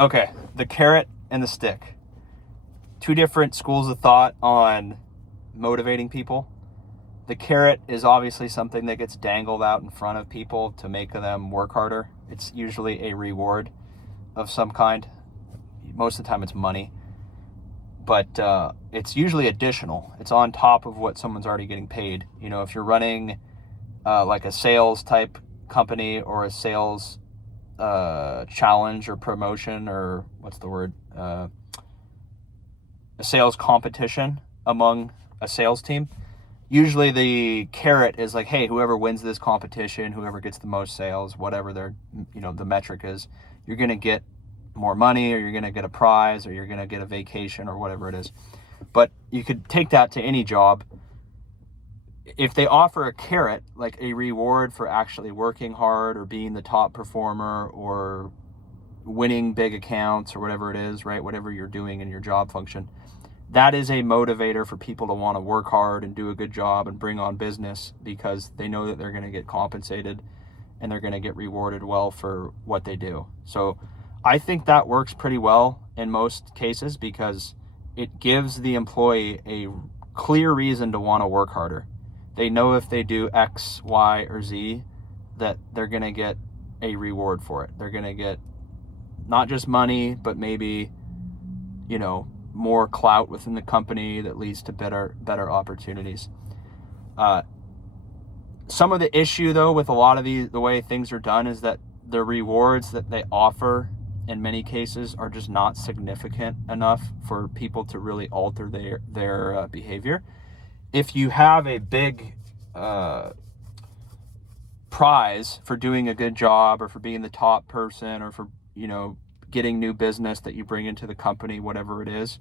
Okay, the carrot and the stick. Two different schools of thought on motivating people. The carrot is obviously something that gets dangled out in front of people to make them work harder. It's usually a reward of some kind. Most of the time it's money. But it's usually additional. It's on top of what someone's already getting paid. If you're running like a sales type company or a sales challenge or promotion, or what's the word? A sales competition among a sales team. Usually the carrot is like, hey, whoever wins this competition, whoever gets the most sales, whatever the metric is, you're going to get more money, or you're going to get a prize, or you're going to get a vacation, or whatever it is. But you could take that to any job. If they offer a carrot, like a reward for actually working hard or being the top performer or winning big accounts or whatever it is, right? Whatever you're doing in your job function, that is a motivator for people to want to work hard and do a good job and bring on business, because they know that they're going to get compensated and they're going to get rewarded well for what they do. So I think that works pretty well in most cases, because it gives the employee a clear reason to want to work harder. They know if they do X, Y, or Z, that they're going to get a reward for it. They're going to get not just money, but maybe, more clout within the company that leads to better opportunities. Some of the issue, though, with a lot of the way things are done is that the rewards that they offer in many cases are just not significant enough for people to really alter their behavior. If you have a big prize for doing a good job, or for being the top person, or for getting new business that you bring into the company, whatever it is,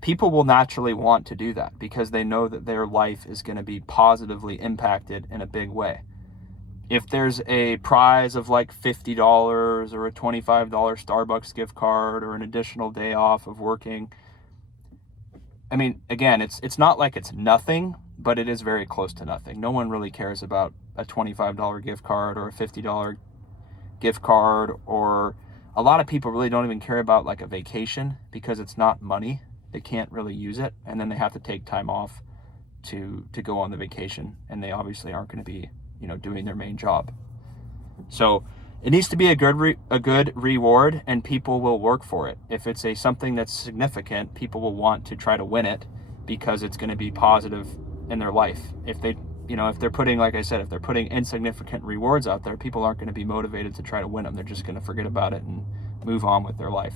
people will naturally want to do that because they know that their life is going to be positively impacted in a big way. If there's a prize of like $50 or a $25 Starbucks gift card or an additional day off of working, I mean, again, it's not like it's nothing, but it is very close to nothing. No one really cares about a $25 gift card or a $50 gift card, or a lot of people really don't even care about like a vacation because it's not money. They can't really use it, and then they have to take time off to go on the vacation, and they obviously aren't going to be doing their main job. So it needs to be a good reward, and people will work for it. If it's something that's significant, people will want to try to win it because it's going to be positive in their life. If they're putting, like I said, if they're putting insignificant rewards out there, people aren't going to be motivated to try to win them. They're just going to forget about it and move on with their life.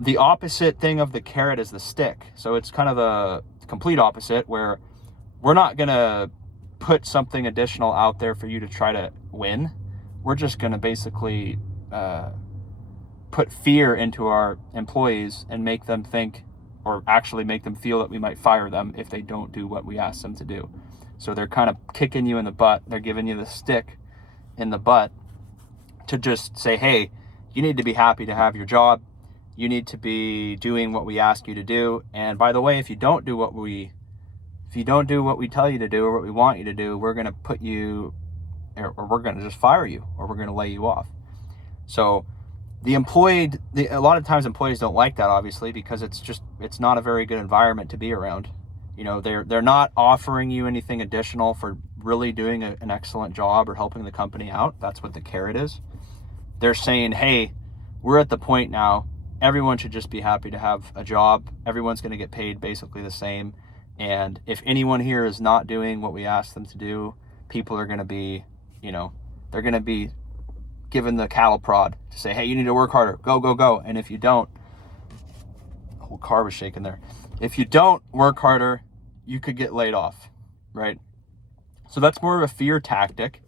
The opposite thing of the carrot is the stick. So it's kind of the complete opposite, where we're not going to put something additional out there for you to try to win. We're just going to basically put fear into our employees and make them think, or actually make them feel that we might fire them if they don't do what we ask them to do. So they're kind of kicking you in the butt. They're giving you the stick in the butt to just say, hey, you need to be happy to have your job. You need to be doing what we ask you to do. And by the way, if you don't do what we tell you to do, or what we want you to do, we're going to put you, or we're going to just fire you, or we're going to lay you off. So a lot of times employees don't like that, obviously, because it's not a very good environment to be around. They're not offering you anything additional for really doing an excellent job or helping the company out. That's what the carrot is. They're saying, hey, we're at the point now, everyone should just be happy to have a job. Everyone's going to get paid basically the same. And if anyone here is not doing what we ask them to do, people are going to be, they're going to be given the cattle prod to say, hey, you need to work harder. Go, go, go. And if you don't, the whole car was shaking there. If you don't work harder, you could get laid off, right? So that's more of a fear tactic.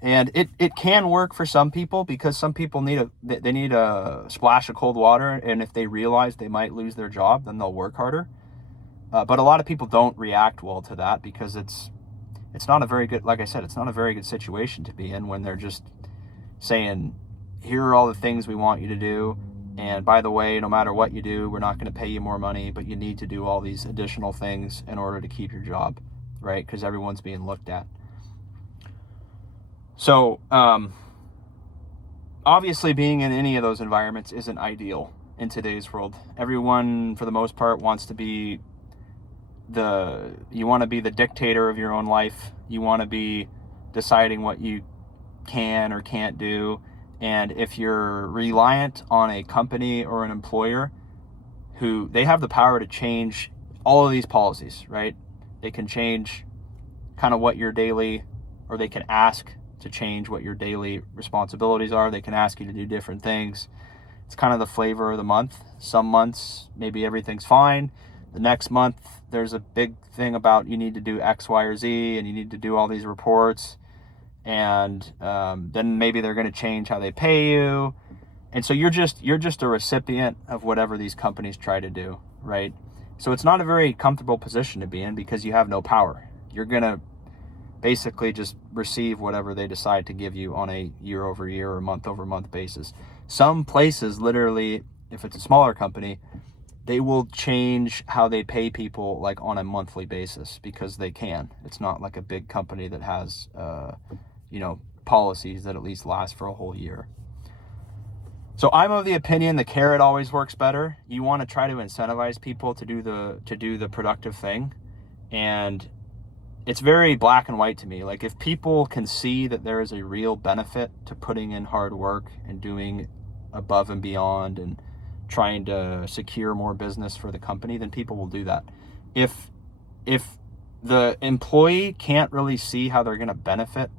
And it can work for some people, because some people need a splash of cold water. And if they realize they might lose their job, then they'll work harder. But a lot of people don't react well to that, because it's not a very good, like I said, it's not a very good situation to be in when they're just saying, here are all the things we want you to do. And by the way, no matter what you do, we're not going to pay you more money, but you need to do all these additional things in order to keep your job, right? Because everyone's being looked at. So obviously being in any of those environments isn't ideal in today's world. Everyone, for the most part, wants to be you want to be the dictator of your own life. You want to be deciding what you can or can't do. And if you're reliant on a company or an employer who they have the power to change all of these policies, right? They can change kind of what your daily, or they can ask to change what your daily responsibilities are. They can ask you to do different things. It's kind of the flavor of the month. Some months, maybe everything's fine. The next month, there's a big thing about you need to do X, Y, or Z, and you need to do all these reports. And then maybe they're going to change how they pay you. And so you're just a recipient of whatever these companies try to do, right? So it's not a very comfortable position to be in because you have no power. You're going to basically just receive whatever they decide to give you on a year-over-year or month-over-month basis. Some places, literally, if it's a smaller company, they will change how they pay people like on a monthly basis because they can. It's not like a big company that has, policies that at least last for a whole year. So I'm of the opinion the carrot always works better. You want to try to incentivize people to do the productive thing, and it's very black and white to me. Like if people can see that there is a real benefit to putting in hard work and doing above and beyond and trying to secure more business for the company, then people will do that. If the employee can't really see how they're going to benefit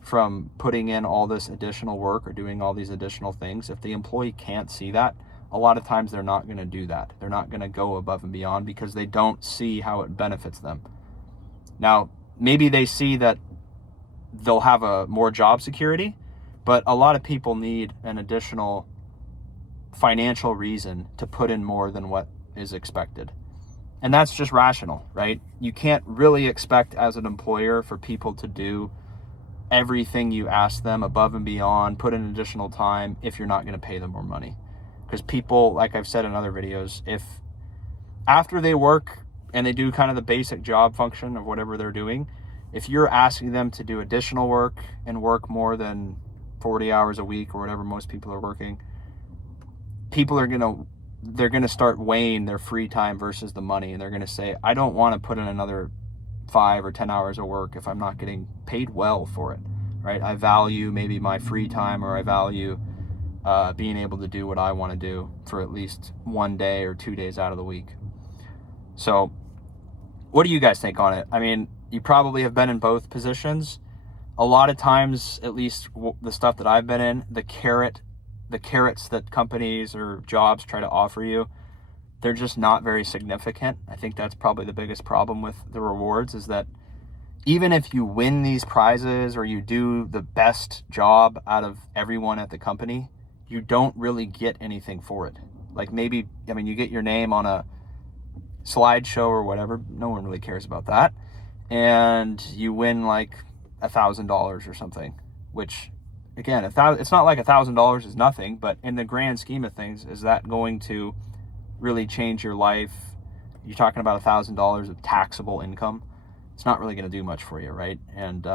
from putting in all this additional work or doing all these additional things, if the employee can't see that, a lot of times they're not going to do that. They're not going to go above and beyond because they don't see how it benefits them. Now, maybe they see that they'll have a more job security, but a lot of people need an additional financial reason to put in more than what is expected. And that's just rational, right? You can't really expect as an employer for people to do everything you ask them above and beyond, put in additional time if you're not going to pay them more money. Because people, like I've said in other videos, if after they work and they do kind of the basic job function of whatever they're doing, if you're asking them to do additional work and work more than 40 hours a week or whatever most people are working, people are they're going to start weighing their free time versus the money. And they're going to say, I don't want to put in another 5 or 10 hours of work if I'm not getting paid well for it, right? I value maybe my free time, or I value being able to do what I want to do for at least 1 day or 2 days out of the week. So what do you guys think on it? I mean, you probably have been in both positions. A lot of times, at least the stuff that I've been in, the carrots that companies or jobs try to offer you, they're just not very significant. I think that's probably the biggest problem with the rewards, is that even if you win these prizes or you do the best job out of everyone at the company, you don't really get anything for it. Like maybe, you get your name on a slideshow or whatever. No one really cares about that. And you win like $1,000 or something, which again, it's not like $1,000 is nothing, but in the grand scheme of things, is that going to really change your life? You're talking about $1,000 of taxable income. It's not really going to do much for you, right? And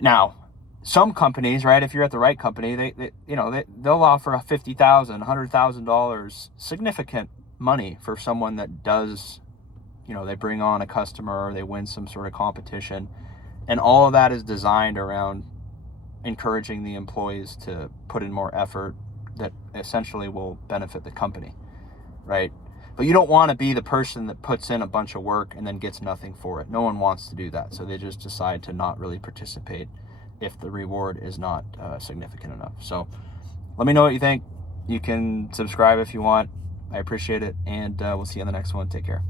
now, some companies, right, if you're at the right company, they'll offer $50,000, $100,000, significant money for someone that does, they bring on a customer or they win some sort of competition, and all of that is designed around encouraging the employees to put in more effort that essentially will benefit the company, right? But you don't want to be the person that puts in a bunch of work and then gets nothing for it. No one wants to do that, so they just decide to not really participate if the reward is not significant enough. So let me know what you think. You can subscribe if you want. I appreciate it, and we'll see you on the next one. Take care.